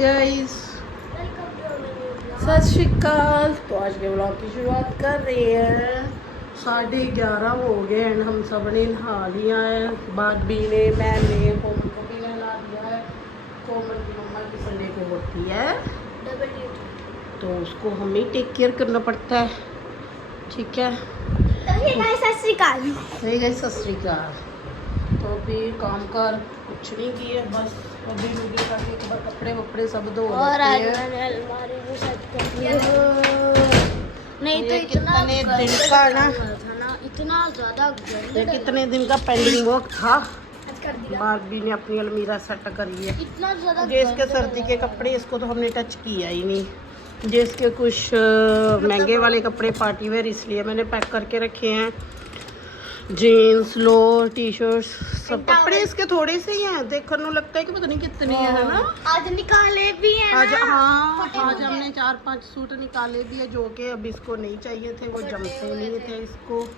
Guys सत श्री अकाल। तो आज के ब्लॉग की शुरुआत कर रहे हैं। 11:30 हो गए हैं। हम सब ने नहा लिया है। भाभी ने, मैंने, कोमल को भी नहा दिया है। कोमल की मम्मा की संडे को होती है तो उसको हमें टेक केयर करना पड़ता है। ठीक है। सत श्री अकाल। सत श्री अकाल। तो अभी काम कर कुछ नहीं किए, बस अभी वीडियो करके एक बार कपड़े वपड़े सब धो और आज लेते हैं। मैंने अलमारी भी सेट कर दी है। नहीं तो ये इतना कितने दिन का ना, था ना, इतना ज्यादा ये कितने दिन का पेंडिंग वर्क था। आज कर दिया। भाभी ने अपनी अलमीरा सेट करी है। इतना ज्यादा जो इसके सर्दी के कपड़े, इसको तो हमने टच किया ही नहीं। जो इसके कुछ महंगे वाले कपड़े पार्टी वेयर, इसलिए मैंने पैक करके रखे हैं। जीन्स, लोअर, टी शर्ट, सब कपड़े इसके थोड़े से ही हैं। देखने को लगता है कि पता नहीं कितने हैं, है ना। आज निकाले भी हैं आज ना। हाँ, छोटे आज मोटे। हमने 4-5 सूट निकाले भी है जो कि अब इसको नहीं चाहिए थे, वो जमते नहीं थे इसको।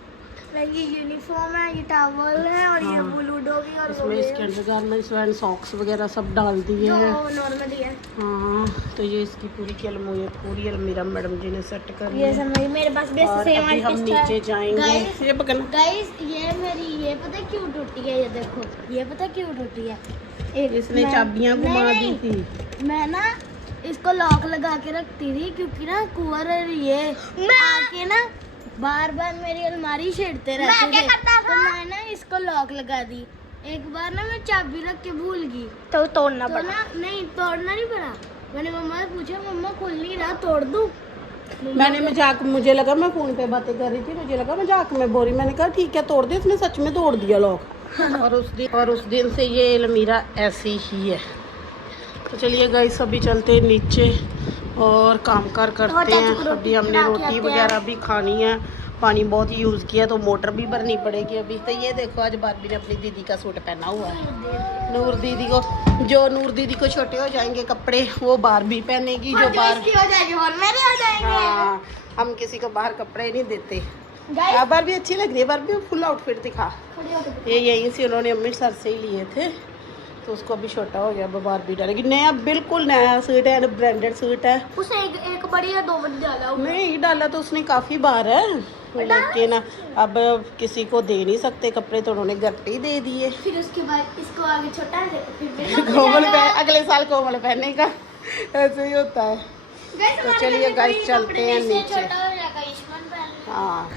ये यूनिफॉर्म है, ये टॉवल है और ये हाँ। ब्लू डॉगी और इसमें इसके अंडरगारमेंट्स एंड सॉक्स वगैरह सब डाल दिए जो हैं। नॉर्मली है। हाँ, तो ये इसकी पूरी पूरी अलमीरा मैडम जी ने सेट कर ली ये है। समझ मेरे पास भी और सेम अभी हम नीचे जाएंगे। Guys, ये पकड़ना। गाइस ये मेरी, ये पता क्यों टूटी है, ये देखो, ये पता क्यों टूटी है। इसने चाबियां घुमा दी थी। मैं ना इसको लॉक लगा के रखती थी क्योंकि ना कुंवर और ये आके ना बार बार मेरी अलमारी छेड़ते रहते थे। तो मैं ना इसको लॉक लगा दी। एक बार ना मैं चाबी रख के भूल गई तो तोड़ना पड़ा ना। नहीं तोड़ना नहीं पड़ा। मैंने मम्मा से पूछा, मम्मा खुल नहीं रहा, तोड़ दूं? मैंने मजाक, मुझे लगा मैं फोन पे बातें कर रही थी, मुझे लगा मजाक में बोल रही। मैंने कहा ठीक है तोड़ दे। इसने सच में तोड़ दिया लॉक। और उस दिन से ये अलमीरा ऐसी ही है। तो चलिए गाइस अभी चलते हैं नीचे और काम कार करते हैं। अभी हमने रोटी वगैरह भी खानी है। पानी बहुत ही यूज़ किया तो मोटर भी भरनी पड़ेगी अभी। तो ये देखो आज भाभी ने अपनी दीदी का सूट पहना हुआ है। नूर दीदी को छोटे हो जाएंगे कपड़े, वो बारबी पहनेगी। जो बार हो जाएगी और मेरे हो जाएंगे। हाँ, हम किसी को बाहर कपड़े नहीं देते। गाइस बार भी अच्छी लग रही है। बार भी फुल आउटफिट दिखा। ये यहीं से उन्होंने अमृतसर से ही लिए थे तो उसको अभी छोटा हो गया। अब बार भी डालेगी। नया, बिल्कुल नया सूट है, ब्रांडेड सूट है। उसे एक बड़ी या 2 बड़ी डाला हुआ। नहीं डाला तो उसने काफ़ी बार है, लेकिन अब किसी को दे नहीं सकते कपड़े तो उन्होंने घर पे ही दे दिए। फिर उसके बाद इसको आगे छोटा है, फिर कोमल अगले साल कोमल पहनने का ऐसे ही होता है। तो चलिए गाइस चलते हैं नीचे। छोटा हो जाएगा ईशमन पहन। हाँ,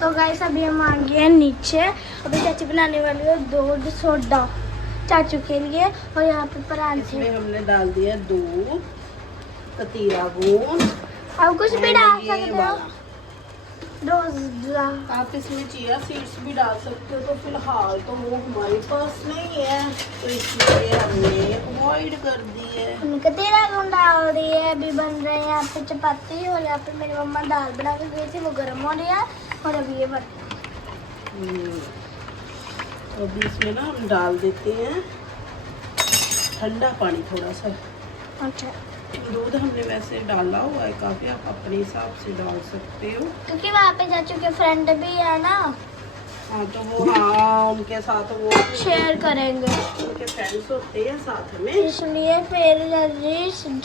तो गाइस अभी हम आ गए हैं नीचे। अभी चाची बनाने वाली है दूध सोडा चाचू के लिए। और यहाँ पे परांठे इसमें हमने डाल दिया दूध, कतीरा गूंद। अब कुछ भी डाल ये सकते हो। वाला। रोज आप इसमें चिया सीड्स भी डाल सकते हो। तो फिलहाल तो वो हमारे पास नहीं है तो इसलिए हमने अवॉइड कर दी है। हमने कतीरा गुंड डाल दी है। अभी बन रहे हैं यहाँ पे चपाती और यहाँ पे मेरी मम्मा दाल बना के गई थी, वो गर्म हो रही है। और अभी ये बन तो अभी इसमें ना हम डाल देते हैं ठंडा पानी थोड़ा सा। अच्छा, दूध हमने वैसे डाला हुआ है काफ़ी, आप अपने हिसाब से डाल सकते हो। क्योंकि वहाँ पे चाचू के फ्रेंड भी है ना, हाँ तो वो, हाँ उनके साथ वो शेयर करेंगे उनके फ्रेंड्स होते हैं साथ में। इसलिए फिर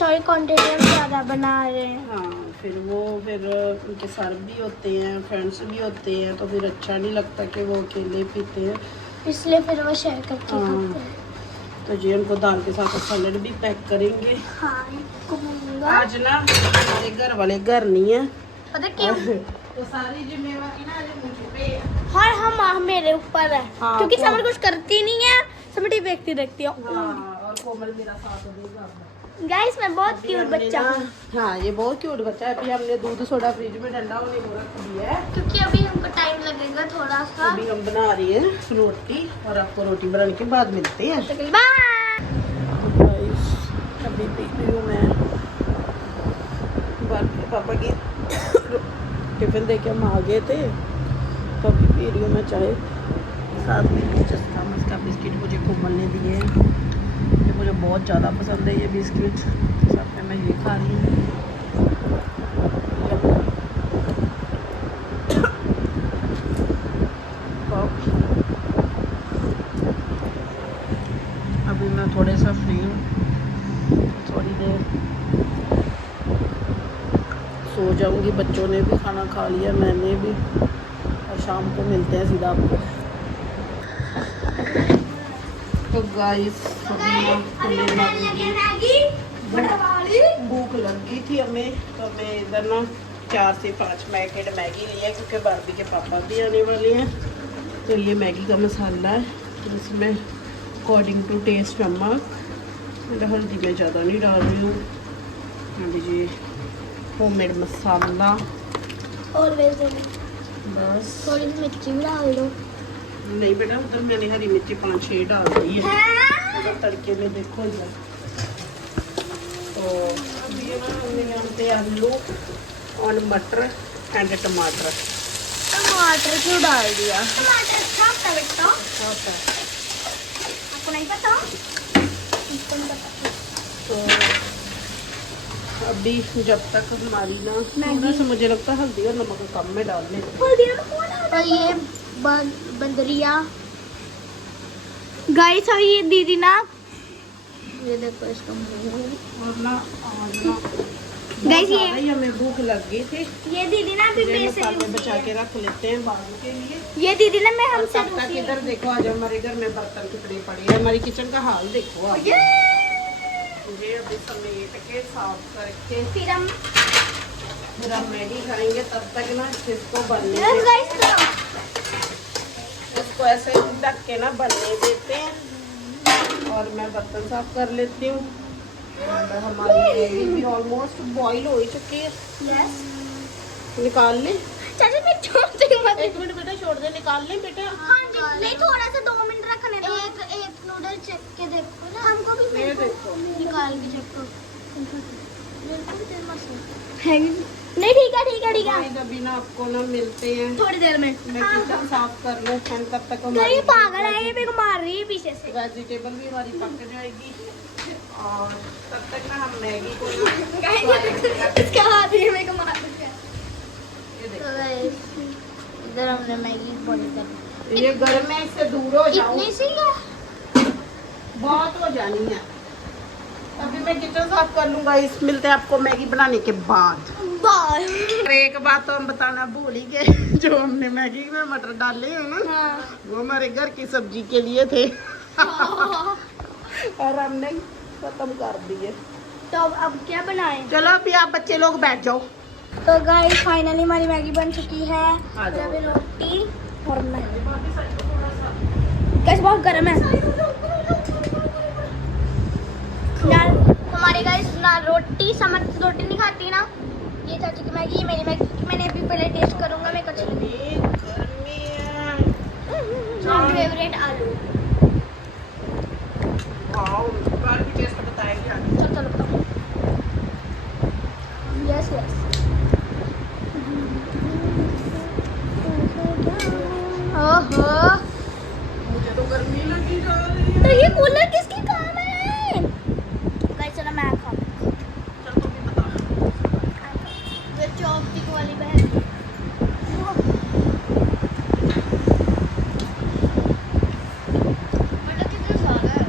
थोड़ी क्वांटिटी हम ज़्यादा बना रहे हैं। हाँ फिर उनके सर भी होते हैं, फ्रेंड्स भी होते हैं, तो फिर अच्छा नहीं लगता कि वो अकेले पीते हैं, इसलिए फिर वो शेयर करके हाँ। खाते हैं। तो जी उनको दाल के साथ सैलड भी पैक करेंगे। हाँ, कहूँगा। आज ना हमारे घर वाले घर नहीं है, पता क्यों? तो सारी जिम्मेवारी ना आज मुझ पे है। हर हम मेरे ऊपर है। हाँ, क्योंकि तो- समर कुछ करती नहीं है, समर देखती रहती है। हाँ, और कोमल मेरा साथ देगा। गाइस मैं बहुत अभी क्यूट हमने बच्चा ना- हूँ। हाँ ये बहुत क्यूट बच्चा है। अभी हमने दूध सोडा फ्रिज में ठंडा होने को रख दिया है। क्योंकि अभी हमको टाइम लगेगा थोड़ा सा। अभी हम बना रही है रोटी और आपको रोटी बनाने के बाद मिलते हैं। बाय। गाइस अभी पी रही हूँ मैं पापा की टिफिन दे के हम आ गए थे तो अभी पी रही हूँ मैं चाय। साथ में ये चस्का मस्का बिस्किट मुझे कोमल ने दिए हैं। ये मुझे बहुत ज़्यादा पसंद है ये बिस्किट। साथ में मैं ये खा रही हूँ। अभी मैं थोड़े सा फ्री हूँ, सो जाऊंगी। बच्चों ने भी खाना खा लिया, मैंने भी, और शाम को मिलते हैं सीधा आपको। तो गाइस भूख लग गई थी हमें, तो हमें इधर ना 4 से 5 पैकेट मैगी लिए, क्योंकि बारबी के पापा भी आने वाले हैं। तो ये मैगी का मसाला है, तो इसमें अकॉर्डिंग टू टेस्ट नमक, हल्दी मैं ज़्यादा नहीं डाल रही हूँ। लीजिए होममेड मसाला, और वैसे बस। थोड़ी सी मिर्ची भी डाल दो। नहीं बेटा, उधर मैंने हरी मिर्ची 5-6 डाल दी है उधर तड़के में, देखो इधर। तो ये ना हमने यहाँ पे आलू और मटर एंड टमाटर। टमाटर क्यों डाल दिया? टमाटर अच्छा होता है बेटा, आपको नहीं पता? तो अभी जब तक हमारी ना थोड़ा सा, मुझे लगता है हल्दी और नमक कम में डाल लें। और ये बंदरिया गाइस, और ये दीदी ना, ये देखो इसका मुंह। और ना आज ना गाइस ये हमें भूख लग गई थी, ये दीदी ना अभी मसाले बचा के रख लेते हैं बाद के लिए। ये दीदी ना मैं और हमसे तब तक इधर देखो, आज हमारे घर में बर्तन कितने पड़े हैं, हमारी किचन का हाल देखो आज। मुझे अभी समेट के साफ करके फिर हम मैगी खाएंगे। तब तक ना इसको बनने यस गाइस इसको ऐसे ढक के ना बनने देते हैं, और मैं बर्तन साफ कर लेती हूँ। और हमारी मैगी भी ऑलमोस्ट बॉईल हो ही चुकी है। यस निकाल ले, चाचा मैं छोड़ती हूँ मत। 1 मिनट बेटा, छोड़ दे, निकाल ले बेटा। हाँ जी, नहीं थोड़ा सा 2 मिनट रखने दो। एक नूडल चख के देखो ना, हमको भी ये देखो, निकाल के चखो। बिल्कुल तेल मस्त है। नहीं ठीक है ठीक है ठीक है, गाइस अभी ना आपको ना मिलते हैं, थोड़ी देर में। मैं किचन साफ कर लूँ, एंड तब तक तो ये पागल है, ये मेरे को मार रही है पीछे से। वेजिटेबल भी हमारी पक जाएगी, और तब तक ना हम मैगी को ना इसका हाथ ही मेरे को मार रही है। ये देखो। तो गाइस इधर हमने मैगी बॉईल कर ली। ये घर में इससे दूर हो जाऊं, इतनी सी है, बहुत हो जानी है। अभी मैं किचन साफ कर लूंगा, इस मिलते हैं आपको मैगी बनाने के बाद। बाय। और एक बात तो हम बताना भूल ही गए, जो हमने मैगी में मटर डाले हैं ना, हाँ। वो हमारे घर की सब्जी के लिए थे और हमने खत्म कर दिए। तो अब क्या बनाएं? चलो अभी आप बच्चे लोग बैठ जाओ। तो गाइस फाइनली हमारी मैगी बन चुकी है। आ जाओ। अभी रोटी और मैगी। गाइस बहुत गर्म है ना, हमारे गाइस ना रोटी, समझ रोटी नहीं खाती ना। ये चाची की मैगी, मेरी मैगी मैंने अभी पहले टेस्ट करूंगा मैं कच्ची लगी। गर्मी है। फेवरेट आलू। वाओ, बार भी टेस्ट बताएंगे आगे। चलो चलो बताओ। Yes yes. ओहो, मुझे तो गर्मी लगी जा रही है। तो ये कूलर किसकी काम है? गाइस चलो मैं खाऊं। चल तू भी बता। ये चॉपस्टिक वाली बहन। मटर कितना स्वाद है,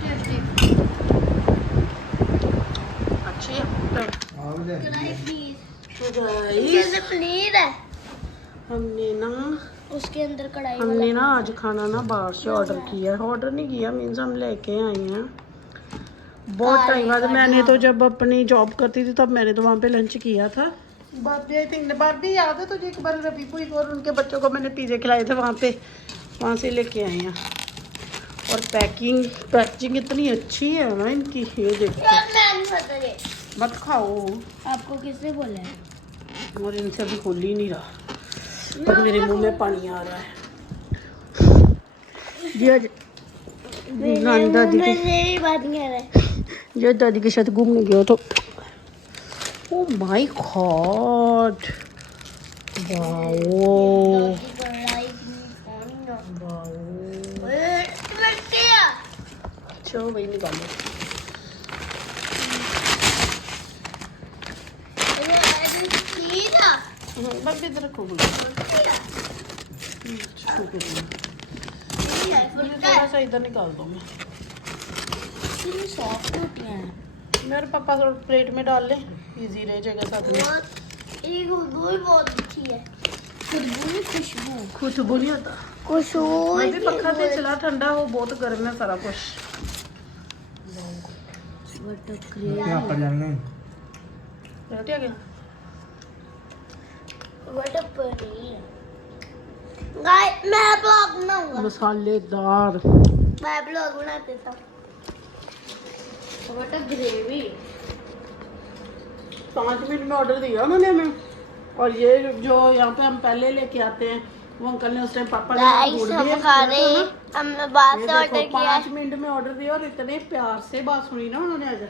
टेस्टी। अच्छी है। कढ़ाई प्लीज। तो गाइस पनीर है हमने ना उसके अंदर कढ़ाई हमने ना आज खाना ना बाहर से ऑर्डर किया है। ऑर्डर नहीं किया, मीन्स हम लेके आए हैं। बहुत टाइम बाद, मैंने तो जब अपनी जॉब करती थी तब मैंने तो वहाँ पे लंच किया था। बारबी आई थिंक, बारबी याद है तुझे? एक बार रवि पुई और उनके बच्चों को मैंने पिज़्ज़े खिलाए थे वहाँ पे, वहाँ से लेके आए हैं। और पैकिंग इतनी अच्छी है ना इनकी, ये देखो। यार मैं नहीं खाता ये। मत खाओ। आपको किसने बोला है? और इनसे अभी खोल ही नहीं रहा, पर मेरे मुंह में पानी आ रहा है। जी आज नानी दादी के, मेरी बात नहीं कर रहा है। जो दादी के साथ घूमने गया तो, ओ माय गॉड, वाओ चलो वही निकालो। बस इधर रखो, थोड़ा सा इधर निकाल दो। मैं सॉफ्ट होती हैं। मेरे पापा थोड़ा प्लेट में डाल ले, इजी रह जाएगा साथ में। ये खुशबू भी बहुत अच्छी है। खुशबू नहीं होता। खुशबू मैं भी पक्का ते चला, ठंडा हो बहुत गर्म है सारा कुछ। क्या कर जाएंगे? रोटी आ गया। मैं ब्लॉग बनाऊंगा। मसालेदार मैं ब्लॉग बनाते था। ग्रेवी 5 मिनट में ऑर्डर दिया उन्होंने हमें। और ये जो यहाँ पे हम पहले लेके आते हैं, वो अंकल ने उस टाइम पापा ने ढूंढ दिया। हमने बात से ऑर्डर किया। 5 मिनट में ऑर्डर दिया और इतने प्यार से बात सुनी ना उन्होंने आज।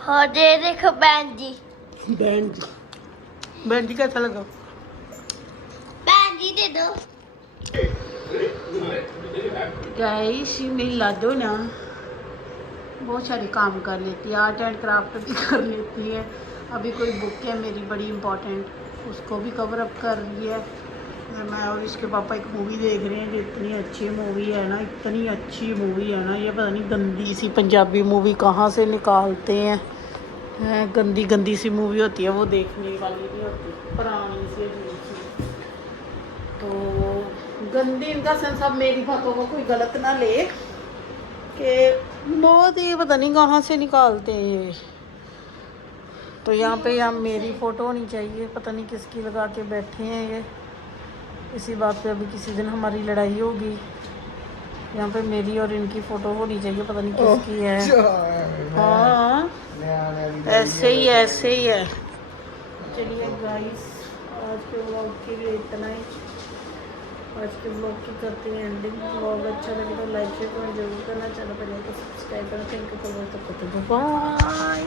हाँ दे देखो बहन जी। बहन जी कैसा लगा? बहन जी दे दो। गाइस मेरी लाडो ना बहुत सारे काम कर लेती है, आर्ट एंड क्राफ्ट भी कर लेती है। अभी कोई बुक है मेरी बड़ी इम्पोर्टेंट, उसको भी कवर अप कर रही है। मैं और इसके पापा एक मूवी देख रहे हैं जो इतनी अच्छी मूवी है ना, इतनी अच्छी मूवी है ना। ये पता नहीं गंदी सी पंजाबी मूवी कहाँ से निकालते हैं। गंदी गंदी सी मूवी होती है, वो देखने वाली नहीं होती, पुरानी सी अजीब सी। तो गंदी इनका सेंस, अब मेरी बातों को कोई गलत ना ले कि बहुत ही पता नहीं कहाँ से निकालते हैं ये। तो यहाँ पे यहाँ मेरी फ़ोटो होनी चाहिए, पता नहीं किसकी लगा के बैठे हैं ये। इसी बात पे अभी किसी दिन हमारी लड़ाई होगी। यहाँ पे मेरी और इनकी फ़ोटो होनी चाहिए, पता नहीं किसकी है। हाँ ऐसे ही है। चलिए गाइस, आज के व्लॉग के लिए इतना ही। आज के ब्लॉग की करते हैं एंडिंग। ब्लॉग अच्छा लगे तो लाइक शेयर कमेंट जरूर करना, चैनल पर नहीं तो सब्सक्राइब करना। Thank you for watching. Bye.